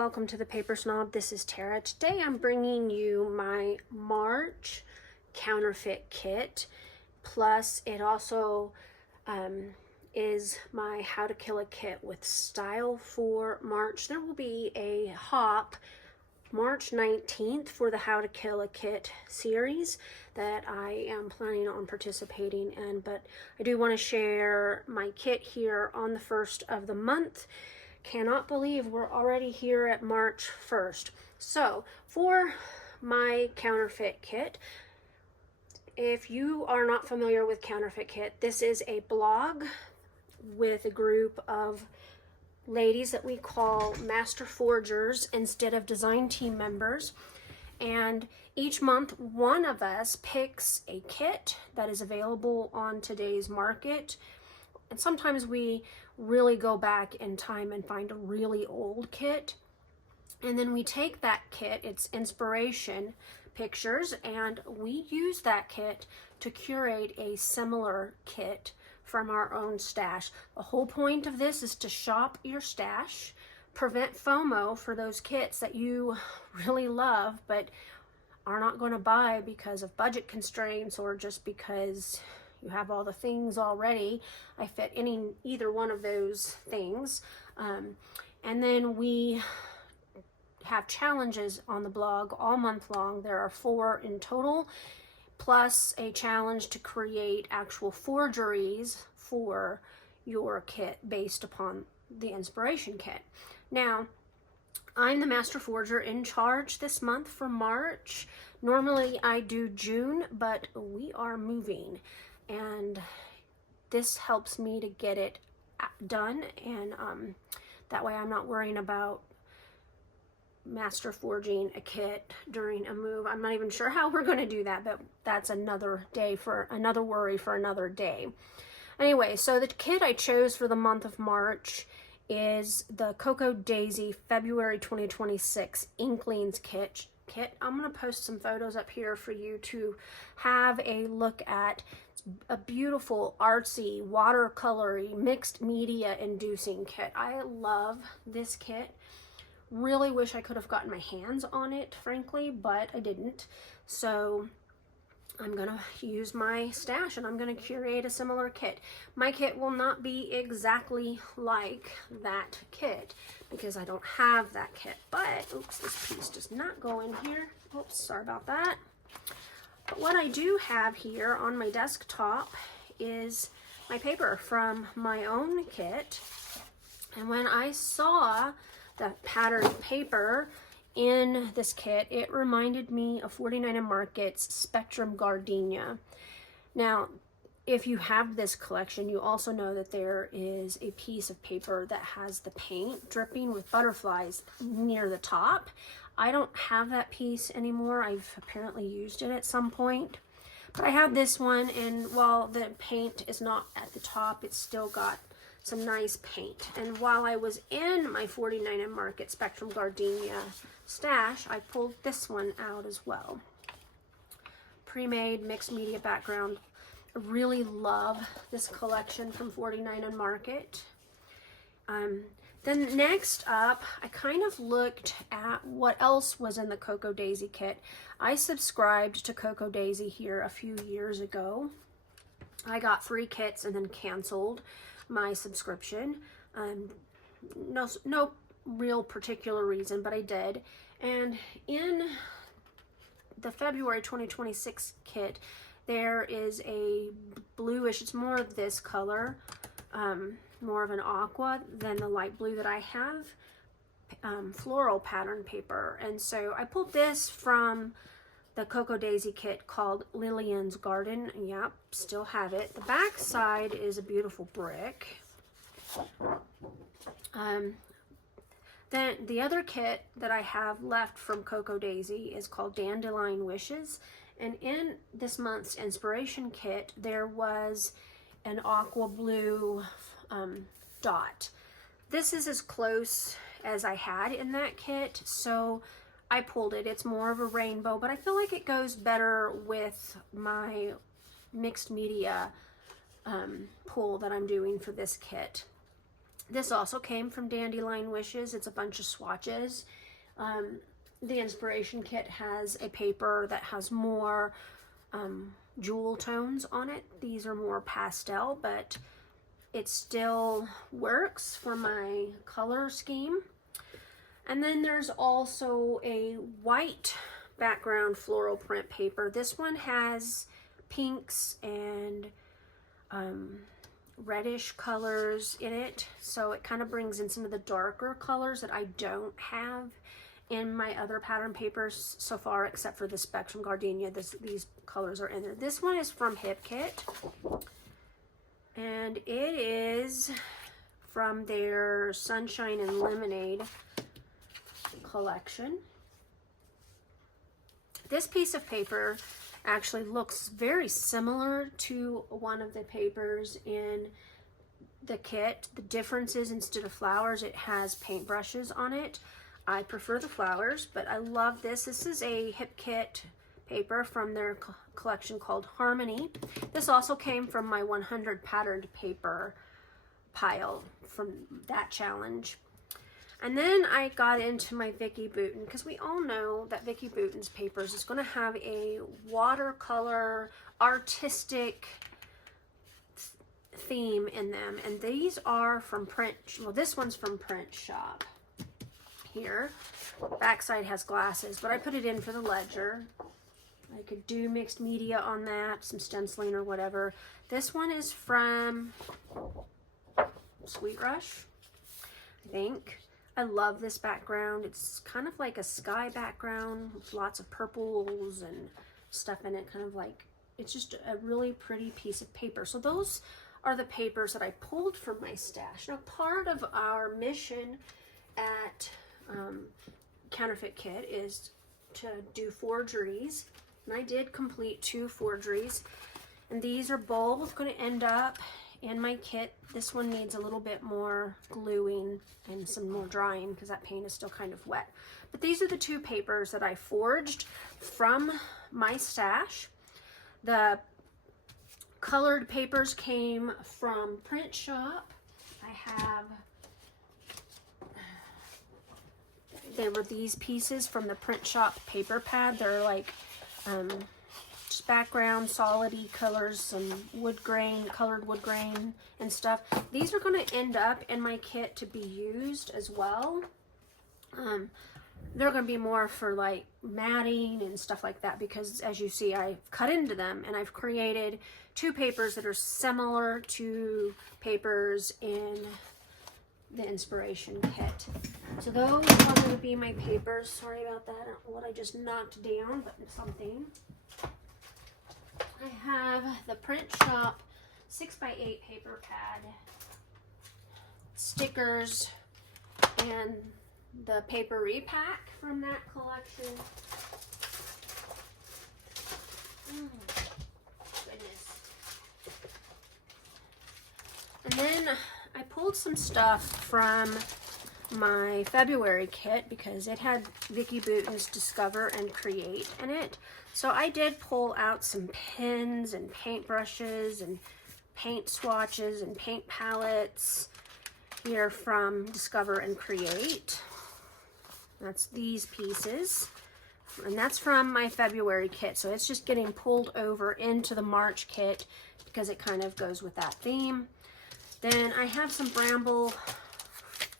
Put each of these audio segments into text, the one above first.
welcome to the Paper Snob. This is Tara. Today I'm bringing you my March counterfeit kit, plus it also is my How to Kill a Kit with style for March. There will be a hop March 19th for the How to Kill a Kit series that I am planning on participating in, but I do want to share my kit here on the 1st of the month. Cannot believe we're already here at March 1st. So for my counterfeit kit, if you are not familiar with Counterfeit Kit, this is a blog with a group of ladies that we call master forgers instead of design team members. And each month, one of us picks a kit that is available on today's market. And sometimes we really go back in time and find a really old kit. And then we take that kit, its inspiration pictures, and we use that kit to curate a similar kit from our own stash. The whole point of this is to shop your stash, prevent FOMO for those kits that you really love but are not going to buy because of budget constraints or just because you have all the things already. I fit either one of those things. And then we have challenges on the blog all month long. There are 4 in total, plus a challenge to create actual forgeries for your kit based upon the inspiration kit. Now, I'm the master forger in charge this month for March. Normally I do June, but we are moving, and this helps me to get it done, and that way I'm not worrying about master forging a kit during a move. I'm not even sure how we're going to do that, but that's another worry for another day. Anyway, so the kit I chose for the month of March is the Cocoa Daisy February 2026 Inklings kit. I'm going to post some photos up here for you to have a look at. It's a beautiful, artsy, watercolory, mixed media inducing kit. I love this kit. Really wish I could have gotten my hands on it, frankly, but I didn't. So I'm gonna use my stash and I'm gonna curate a similar kit. My kit will not be exactly like that kit because I don't have that kit, but oops, this piece does not go in here. Oops, sorry about that. But what I do have here on my desktop is my paper from my own kit. And when I saw the patterned paper in this kit, it reminded me of 49 Market's Spectrum Gardenia. Now, if you have this collection, you also know that there is a piece of paper that has the paint dripping with butterflies near the top. I don't have that piece anymore. I've apparently used it at some point. But I have this one, and while the paint is not at the top, it's still got some nice paint. And while I was in my 49 Market Spectrum Gardenia stash, I pulled this one out as well. Pre-made mixed media background. I really love this collection from 49 Market. Then next up, I kind of looked at what else was in the Cocoa Daisy kit. I subscribed to Cocoa Daisy here a few years ago. I got 3 kits and then canceled my subscription. No real particular reason, but I did. And in the February 2026 kit, there is a bluish, it's more of this color, more of an aqua than the light blue that I have, floral pattern paper. And so I pulled this from the Cocoa Daisy kit called Lillian's Garden. Yep, still have it. The back side is a beautiful brick. Then the other kit that I have left from Cocoa Daisy is called Dandelion Wishes. And in this month's inspiration kit, there was an aqua blue dot. This is as close as I had in that kit, so I pulled it. It's more of a rainbow, but I feel like it goes better with my mixed media pull that I'm doing for this kit. This also came from Dandelion Wishes. It's a bunch of swatches. The inspiration kit has a paper that has more jewel tones on it. These are more pastel, but it still works for my color scheme. And then there's also a white background floral print paper. This one has pinks and reddish colors in it, so it kind of brings in some of the darker colors that I don't have in my other pattern papers so far, except for the Spectrum Gardenia. These colors are in there. This one is from Hip Kit, and it is from their Sunshine and Lemonade collection. This piece of paper actually looks very similar to one of the papers in the kit. The difference is, instead of flowers, it has paintbrushes on it. I prefer the flowers, but I love this. This is a Hip Kit paper from their collection called Harmony. This also came from my 100 patterned paper pile from that challenge. And then I got into my Vicki Boutin, because we all know that Vicki Boutin's papers is going to have a watercolor, artistic theme in them. And these are from Print, well, this one's from Print Shop here. Backside has glasses, but I put it in for the ledger. I could do mixed media on that, some stenciling or whatever. This one is from Sweet Rush, I think. I love this background. It's kind of like a sky background with lots of purples and stuff in it, kind of like, it's just a really pretty piece of paper. So those are the papers that I pulled from my stash. Now, part of our mission at Counterfeit Kit is to do forgeries, and I did complete 2 forgeries, and these are both going to end up in my kit. This one needs a little bit more gluing and some more drying because that paint is still kind of wet. But these are the 2 papers that I forged from my stash. The colored papers came from Print Shop. They were these pieces from the Print Shop paper pad. They're like just background, solidy colors, some wood grain, colored wood grain and stuff. These are going to end up in my kit to be used as well. They're going to be more for like matting and stuff like that, because as you see, I've cut into them and I've created 2 papers that are similar to papers in the inspiration kit. So those are going to be my papers. Sorry about that. I don't know what I just knocked down, but something. I have the Print Shop 6x8 paper pad, stickers, and the paper repack from that collection. Goodness. And then I pulled some stuff from my February kit because it had Vicki Boutin's Discover and Create in it. So I did pull out some pens and paint brushes and paint swatches and paint palettes here from Discover and Create. That's these pieces. And that's from my February kit. So it's just getting pulled over into the March kit because it kind of goes with that theme. Then I have some Bramble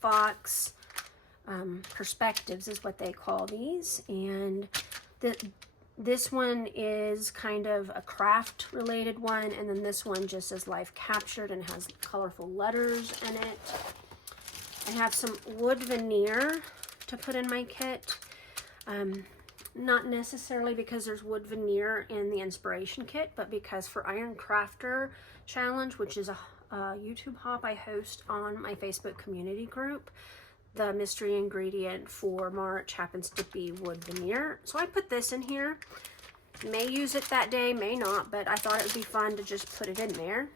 Fox perspectives is what they call these. And this one is kind of a craft related one, and then this one just says life captured and has colorful letters in it. I have some wood veneer to put in my kit. Not necessarily because there's wood veneer in the inspiration kit, but because for Iron Crafter Challenge, which is a YouTube hop I host on my Facebook community group, the mystery ingredient for March happens to be wood veneer. So I put this in here. May use it that day, may not, but I thought it would be fun to just put it in there.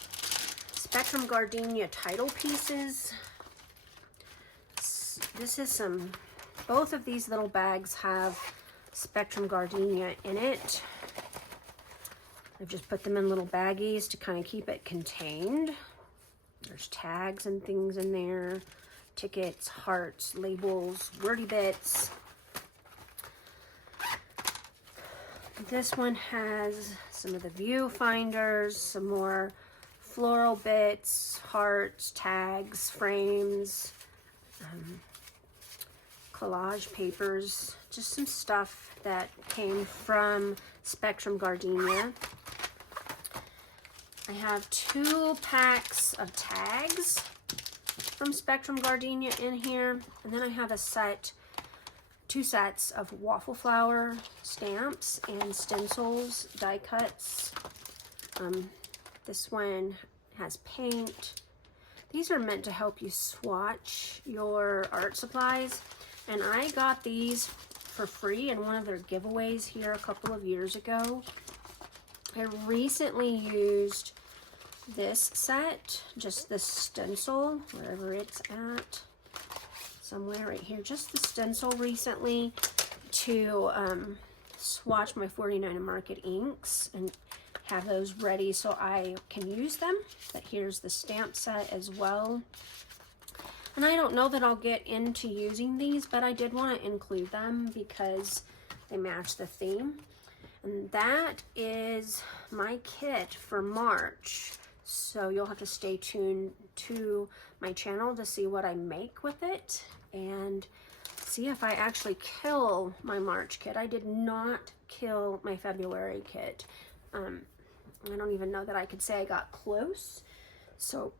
Spectrum Gardenia title pieces. This is some, both of these little bags have Spectrum Gardenia in it. I've just put them in little baggies to kind of keep it contained. There's tags and things in there, tickets, hearts, labels, wordy bits. This one has some of the viewfinders, some more floral bits, hearts, tags, frames, collage papers, just some stuff that came from Spectrum Gardenia. I have 2 packs of tags from Spectrum Gardenia in here, and then I have a 2 sets of waffle flower stamps and stencils, die cuts. This one has paint. These are meant to help you swatch your art supplies, and I got these for free in one of their giveaways here a couple of years ago. I recently used this set, just the stencil, wherever it's at, somewhere right here, just the stencil recently to swatch my 49 Market inks and have those ready so I can use them. But here's the stamp set as well. And I don't know that I'll get into using these, but I did want to include them because they match the theme. And that is my kit for March. So you'll have to stay tuned to my channel to see what I make with it and see if I actually kill my March kit. I did not kill my February kit. I don't even know that I could say I got close. So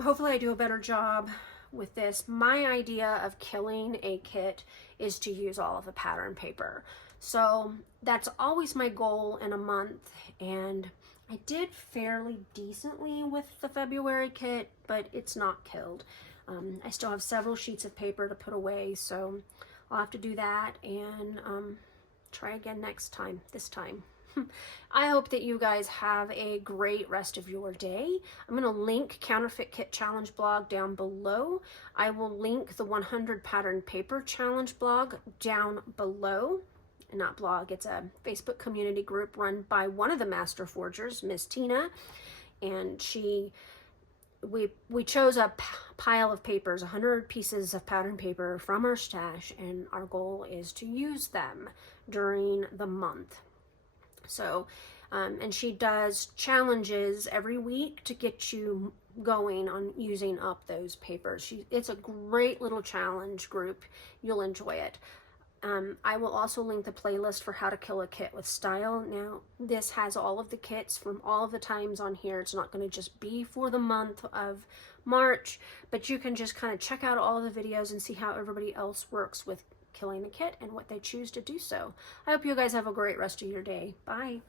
hopefully I do a better job with this. My idea of killing a kit is to use all of the pattern paper. So that's always my goal in a month, and I did fairly decently with the February kit, but it's not killed. I still have several sheets of paper to put away, so I'll have to do that and try again this time. I hope that you guys have a great rest of your day. I'm going to link Counterfeit Kit Challenge blog down below. I will link the 100 Pattern Paper Challenge blog down below. Not blog, it's a Facebook community group run by one of the master forgers, Miss Tina, and we chose a pile of papers, 100 pieces of pattern paper from our stash, and our goal is to use them during the month. So and she does challenges every week to get you going on using up those papers. It's a great little challenge group. You'll enjoy it. I will also link the playlist for how to kill a kit with style. Now, this has all of the kits from all of the times on here. It's not going to just be for the month of March, but you can just kind of check out all the videos and see how everybody else works with killing a kit and what they choose to do so. I hope you guys have a great rest of your day. Bye.